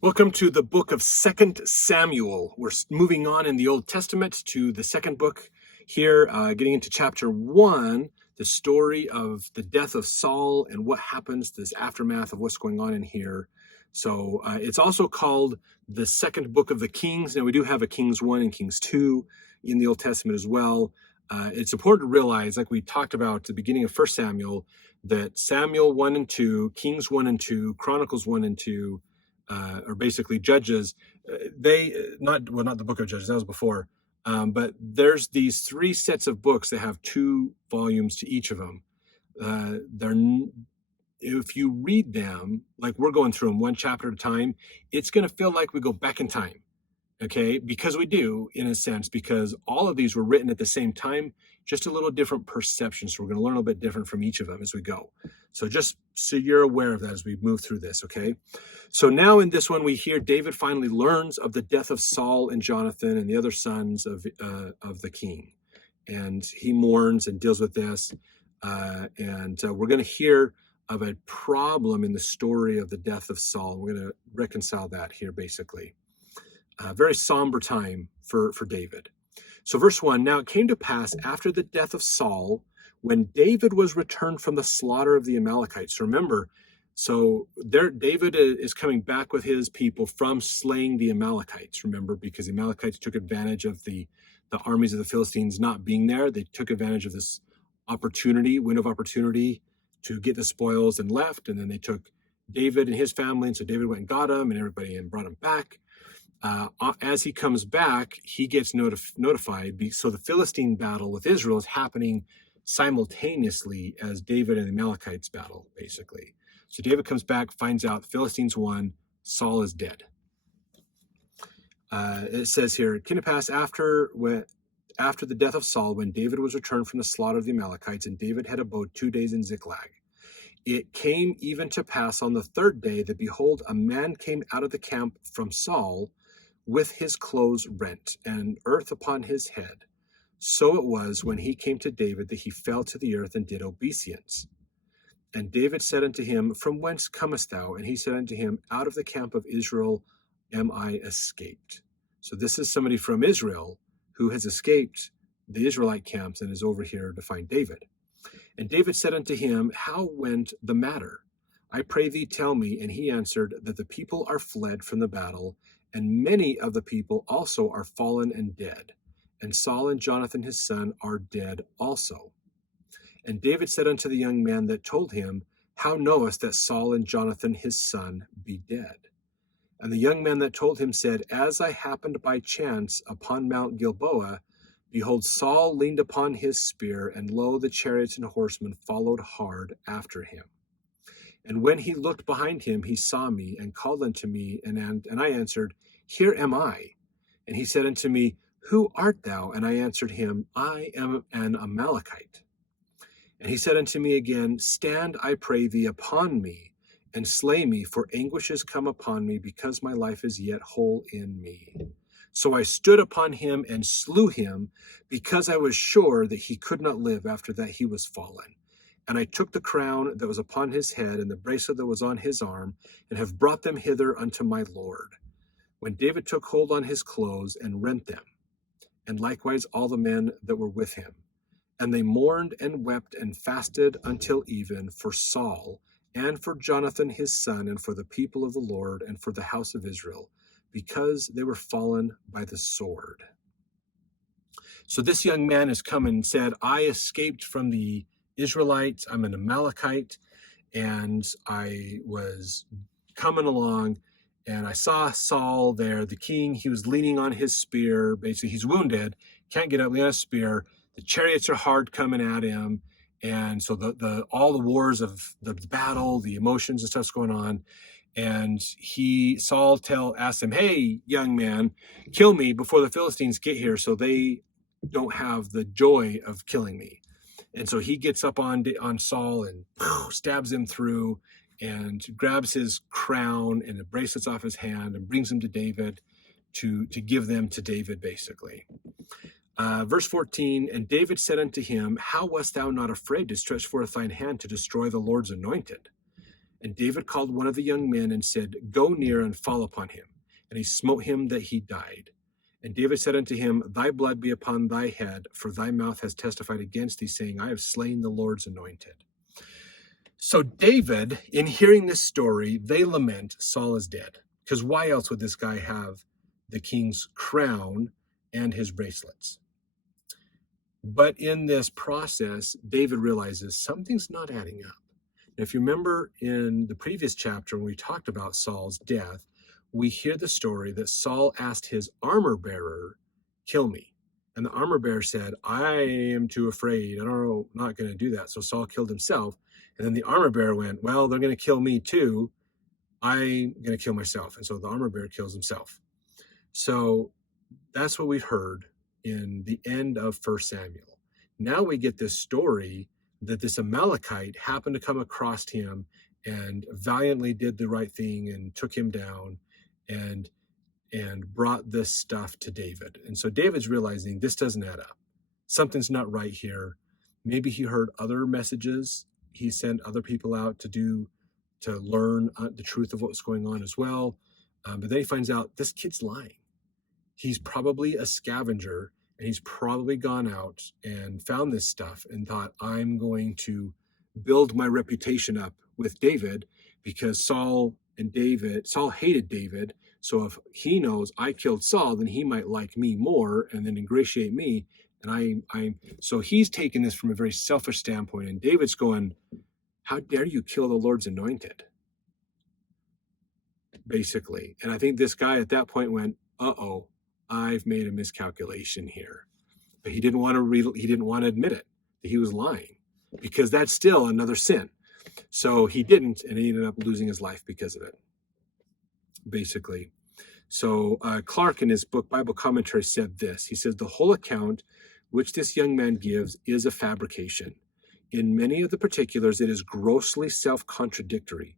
Welcome to the book of 2 Samuel. We're moving on in the Old Testament to the second book here, getting into chapter 1, the story of the death of Saul and what happens, this aftermath of what's going on in here. So it's also called the second book of the Kings. Now, we do have a Kings 1 and Kings 2 in the Old Testament as well. It's important to realize, like we talked about at the beginning of 1 Samuel, that Samuel 1 and 2, Kings 1 and 2, Chronicles 1 and 2, or basically Judges, not the book of Judges, that was before, but there's these three sets of books that have 2 volumes to each of them. If you read them, like we're going through them one chapter at a time, it's going to feel like we go back in time. Okay, because we do, in a sense, because all of these were written at the same time, just a little different perception. So we're going to learn a little bit different from each of them as we go. So just so you're aware of that as we move through this, okay? So now in this one, we hear David finally learns of the death of Saul and Jonathan and the other sons of the king. And he mourns and deals with this. We're going to hear of a problem in the story of the death of Saul. We're going to reconcile that here, basically. Very somber time for David. So verse 1, now it came to pass after the death of Saul, when David was returned from the slaughter of the Amalekites. Remember, so David is coming back with his people from slaying the Amalekites, remember, because the Amalekites took advantage of the armies of the Philistines not being there. They took advantage of this window of opportunity to get the spoils and left, and then they took David and his family, and so David went and got him and everybody and brought him back. As he comes back, he gets notified. So the Philistine battle with Israel is happening simultaneously as David and the Amalekites battle, basically. So David comes back, finds out Philistines won, Saul is dead. It says here, it came to pass after the death of Saul, when David was returned from the slaughter of the Amalekites, and David had abode 2 days in Ziklag. It came even to pass on the 3rd day that, behold, a man came out of the camp from Saul, with his clothes rent, and earth upon his head. So it was, when he came to David, that he fell to the earth and did obeisance. And David said unto him, From whence comest thou? And he said unto him, Out of the camp of Israel am I escaped. So this is somebody from Israel who has escaped the Israelite camps and is over here to find David. And David said unto him, How went the matter? I pray thee, tell me. And he answered, That the people are fled from the battle, and many of the people also are fallen and dead. And Saul and Jonathan his son are dead also. And David said unto the young man that told him, How knowest that Saul and Jonathan his son be dead? And the young man that told him said, As I happened by chance upon Mount Gilboa, behold, Saul leaned upon his spear, and lo, the chariots and horsemen followed hard after him. And when he looked behind him, he saw me, and called unto me, and I answered, Here am I. And he said unto me, Who art thou? And I answered him, I am an Amalekite. And he said unto me again, Stand, I pray thee, upon me, and slay me, for anguish is come upon me, because my life is yet whole in me. So I stood upon him and slew him, because I was sure that he could not live after that he was fallen. And I took the crown that was upon his head and the bracelet that was on his arm, and have brought them hither unto my Lord. When David took hold on his clothes and rent them, and likewise all the men that were with him. And they mourned and wept and fasted until even for Saul, and for Jonathan his son, and for the people of the Lord, and for the house of Israel, because they were fallen by the sword. So this young man has come and said, I escaped from the Israelites, I'm an Amalekite, and I was coming along, and I saw Saul there, the king. He was leaning on his spear. Basically, he's wounded, can't get up, leaning on his spear. The chariots are hard coming at him, and so all the wars of the battle, the emotions and stuff's going on. And Saul asked him, Hey, young man, kill me before the Philistines get here, so they don't have the joy of killing me. And so he gets up on Saul and stabs him through, and grabs his crown and the bracelets off his hand and brings them to David to give them to David, basically. Verse 14, and David said unto him, How wast thou not afraid to stretch forth thine hand to destroy the Lord's anointed? And David called one of the young men and said, Go near and fall upon him. And he smote him that he died. And David said unto him, Thy blood be upon thy head, for thy mouth has testified against thee, saying, I have slain the Lord's anointed. So David, in hearing this story, they lament Saul is dead. Because why else would this guy have the king's crown and his bracelets? But in this process, David realizes something's not adding up. Now, if you remember in the previous chapter when we talked about Saul's death, we hear the story that Saul asked his armor bearer, kill me. And the armor bearer said, I am too afraid. I'm not going to do that. So Saul killed himself. And then the armor bearer went, well, they're going to kill me too. I'm going to kill myself. And so the armor bearer kills himself. So that's what we've heard in the end of 1 Samuel. Now we get this story that this Amalekite happened to come across him and valiantly did the right thing and took him down and brought this stuff to David. And so David's realizing this doesn't add up. Something's not right here. Maybe he heard other messages. He sent other people out to learn the truth of what's going on as well. But then he finds out this kid's lying. He's probably a scavenger, and he's probably gone out and found this stuff and thought, I'm going to build my reputation up with David, because Saul hated David. So if he knows I killed Saul, then he might like me more and then ingratiate me. And so he's taking this from a very selfish standpoint. And David's going, how dare you kill the Lord's anointed? Basically. And I think this guy at that point went, uh-oh, I've made a miscalculation here. But he didn't want to admit it, that he was lying, because that's still another sin. So he didn't, and he ended up losing his life because of it, basically. So Clarke, in his book Bible Commentary, said this. He says, the whole account which this young man gives is a fabrication. In many of the particulars, it is grossly self-contradictory.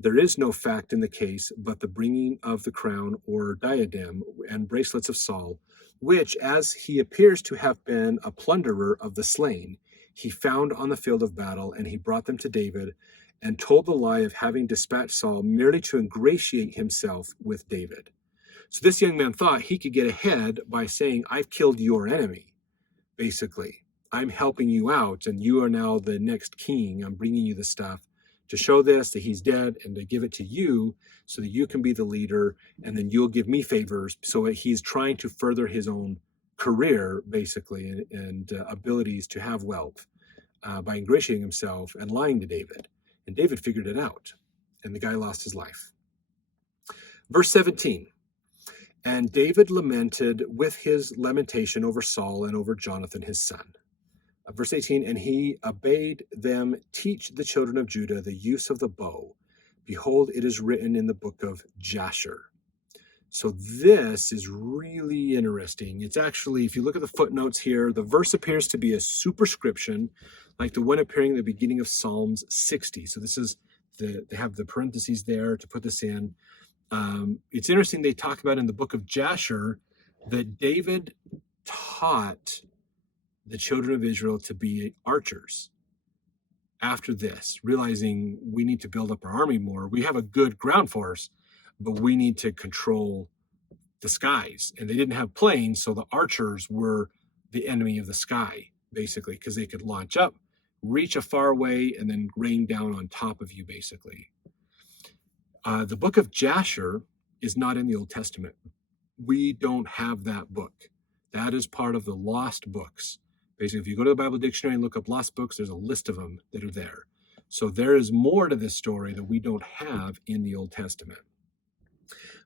There is no fact in the case but the bringing of the crown or diadem and bracelets of Saul, which, as he appears to have been a plunderer of the slain, he found on the field of battle, and he brought them to David and told the lie of having dispatched Saul merely to ingratiate himself with David. So this young man thought he could get ahead by saying, I've killed your enemy, basically. I'm helping you out, and you are now the next king. I'm bringing you the stuff to show this, that he's dead, and to give it to you so that you can be the leader, and then you'll give me favors. So that he's trying to further his own career, basically, and abilities to have wealth by ingratiating himself and lying to David. And David figured it out, and the guy lost his life. Verse 17, and David lamented with his lamentation over Saul and over Jonathan his son. Verse 18, and he bade them teach the children of Judah the use of the bow. Behold, it is written in the book of Jasher. So this is really interesting. It's actually, if you look at the footnotes here, the verse appears to be a superscription, like the one appearing at the beginning of Psalms 60. So this is, they have the parentheses there to put this in. It's interesting, they talk about in the book of Jasher that David taught the children of Israel to be archers after this, realizing we need to build up our army more. We have a good ground force, but we need to control the skies. And they didn't have planes, so the archers were the enemy of the sky, basically, because they could launch up, reach a far away, and then rain down on top of you, basically. The book of Jasher is not in the Old Testament. We don't have that book. That is part of the lost books. Basically, if you go to the Bible dictionary and look up lost books, there's a list of them that are there. So there is more to this story that we don't have in the Old Testament.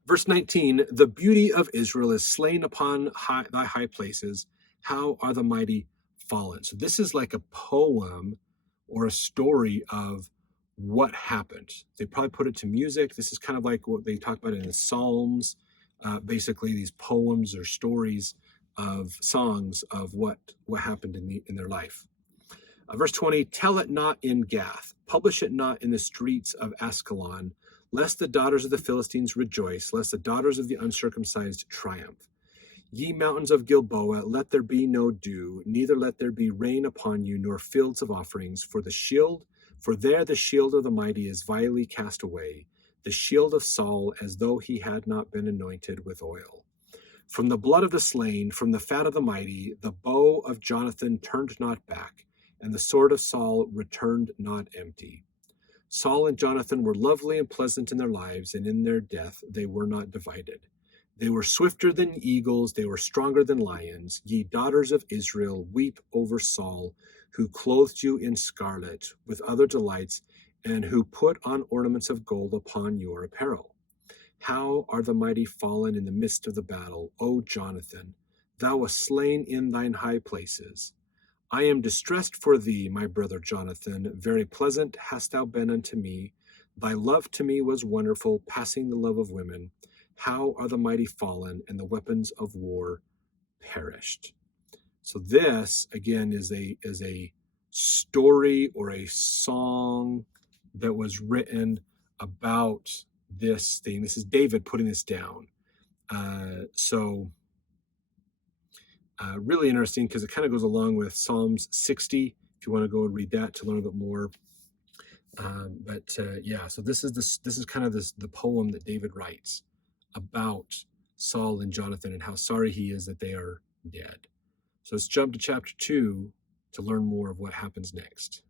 Verse 19, the beauty of Israel is slain upon thy high places. How are the mighty fallen? So this is like a poem or a story of what happened. They probably put it to music. This is kind of like what they talk about in the Psalms, basically these poems or stories of songs of what happened in their life. Verse 20, tell it not in Gath, publish it not in the streets of Ascalon, lest the daughters of the Philistines rejoice, lest the daughters of the uncircumcised triumph. Ye mountains of Gilboa, let there be no dew, neither let there be rain upon you, nor fields of offerings, for the shield, For there the shield of the mighty is vilely cast away, the shield of Saul, as though he had not been anointed with oil. From the blood of the slain, from the fat of the mighty, the bow of Jonathan turned not back, and the sword of Saul returned not empty. Saul and Jonathan were lovely and pleasant in their lives, and in their death they were not divided. They were swifter than eagles, they were stronger than lions. Ye daughters of Israel, weep over Saul, who clothed you in scarlet with other delights, and who put on ornaments of gold upon your apparel. How are the mighty fallen in the midst of the battle, O Jonathan! Thou wast slain in thine high places. I am distressed for thee, my brother Jonathan. Very pleasant hast thou been unto me. Thy love to me was wonderful, passing the love of women. How are the mighty fallen, and the weapons of war perished? So this, again, is a story or a song that was written about this thing. This is David putting this down. Really interesting, because it kind of goes along with Psalms 60, if you want to go and read that to learn a bit more. So this is kind of the poem that David writes about Saul and Jonathan and how sorry he is that they are dead. So let's jump to chapter 2 to learn more of what happens next.